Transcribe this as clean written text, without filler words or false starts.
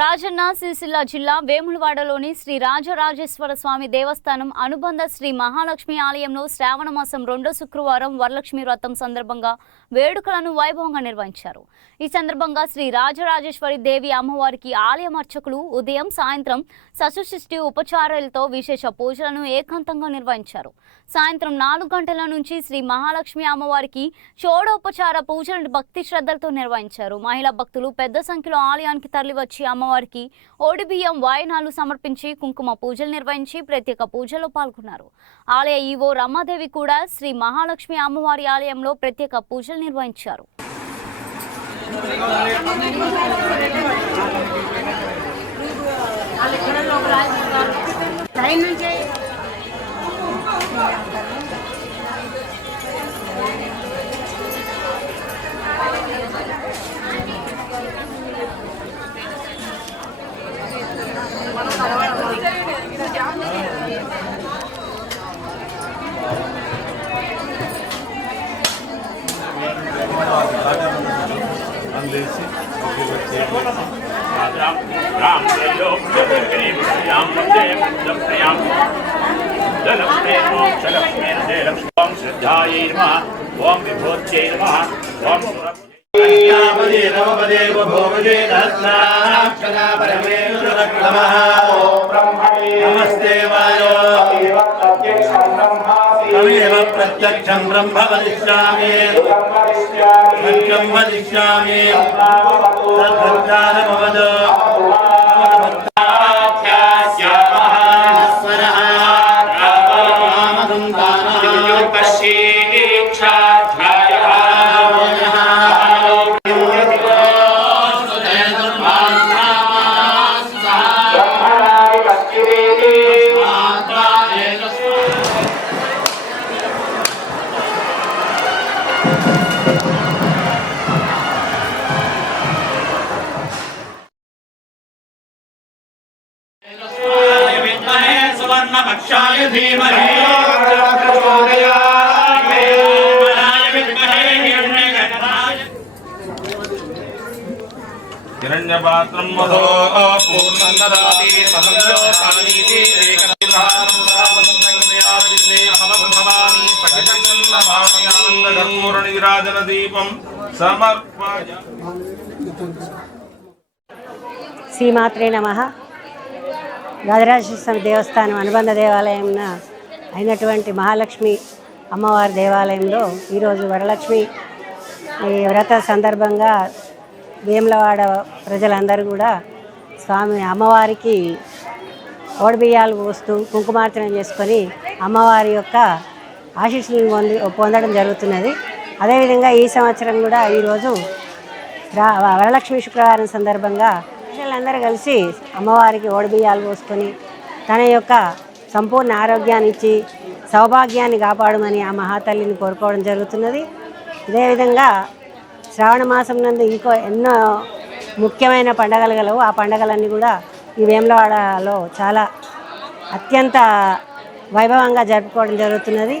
రాజన్న సిరిసిల్ల జిల్లా వేములవాడలోని శ్రీ రాజరాజేశ్వర స్వామి దేవస్థానం అనుబంధ శ్రీ మహాలక్ష్మి ఆలయంలో శ్రావణ మాసం 2వ శుక్రవారం వరలక్ష్మి వ్రతం సందర్భంగా వేడుకలను వైభవంగా నిర్వహించారు। ఈ సందర్భంగా శ్రీ రాజరాజేశ్వరి దేవి అమ్మవారికి ఆలయం అర్చకులు ఉదయం సాయంత్రం సశుశిష్టి ఉపచారాలతో విశేష పూజలను ఏకాంతంగా నిర్వహించారు। సాయంత్రం 4 గంటల నుంచి శ్రీ మహాలక్ష్మి అమ్మవారికి షోడోపచార పూజలను భక్తి శ్రద్ధలతో నిర్వహించారు। మహిళా భక్తులు పెద్ద సంఖ్యలో ఆలయానికి తరలివచ్చి అమ్మవారికి ఓడిబియ్యం వాయనాలు సమర్పించి కుంకుమ పూజలు నిర్వహించి ప్రత్యేక పూజలో పాల్గొన్నారు। ఆలయ ఈవో రమాదేవి కూడా శ్రీ మహాలక్ష్మి అమ్మవారి ఆలయంలో ప్రత్యేక పూజలు నిర్వహించారు। ओम विभूत्यै नमः ओम नमस्ते प्रत्यक्षं ब्रह्म वदिष्यामि सत्यं वदिष्यामि तद्भक्तानमवद पक्षाय धीमहि हिरण्यपात्रं मधो पूर्णं ददाति महंसो सानीति एकनदिर्भारमुदावसंसंगमयादिने फलफलमामियानन्दकर्पूरनिराजनदीपं समर्पयामि। శ్రీమాత్రే నమః। రాజరాజేశ్వర దేవస్థానం అనుబంధ దేవాలయం అయినటువంటి మహాలక్ష్మి అమ్మవారి దేవాలయంలో ఈరోజు వరలక్ష్మి వ్రత సందర్భంగా వేములవాడ ప్రజలందరూ కూడా స్వామి అమ్మవారికి ఓడిబియ్యాలు పోస్తూ కుంకుమార్చన చేసుకొని అమ్మవారి యొక్క ఆశీస్సులను పొందడం జరుగుతున్నది। అదేవిధంగా ఈ సంవత్సరం కూడా ఈరోజు వరలక్ష్మి శుక్రవారం సందర్భంగా ప్రజలందరూ కలిసి అమ్మవారికి ఓడిబియ్యాలు పోసుకొని తన యొక్క సంపూర్ణ ఆరోగ్యాన్ని ఇచ్చి సౌభాగ్యాన్ని కాపాడమని ఆ మహాతల్లిని కోరుకోవడం జరుగుతున్నది। అదేవిధంగా శ్రావణ మాసం నందు ఇంకో ఎన్నో ముఖ్యమైన పండగలు గలవు। ఆ పండగలన్నీ కూడా ఈ వేములవాడలో చాలా అత్యంత వైభవంగా జరుపుకోవడం జరుగుతున్నది।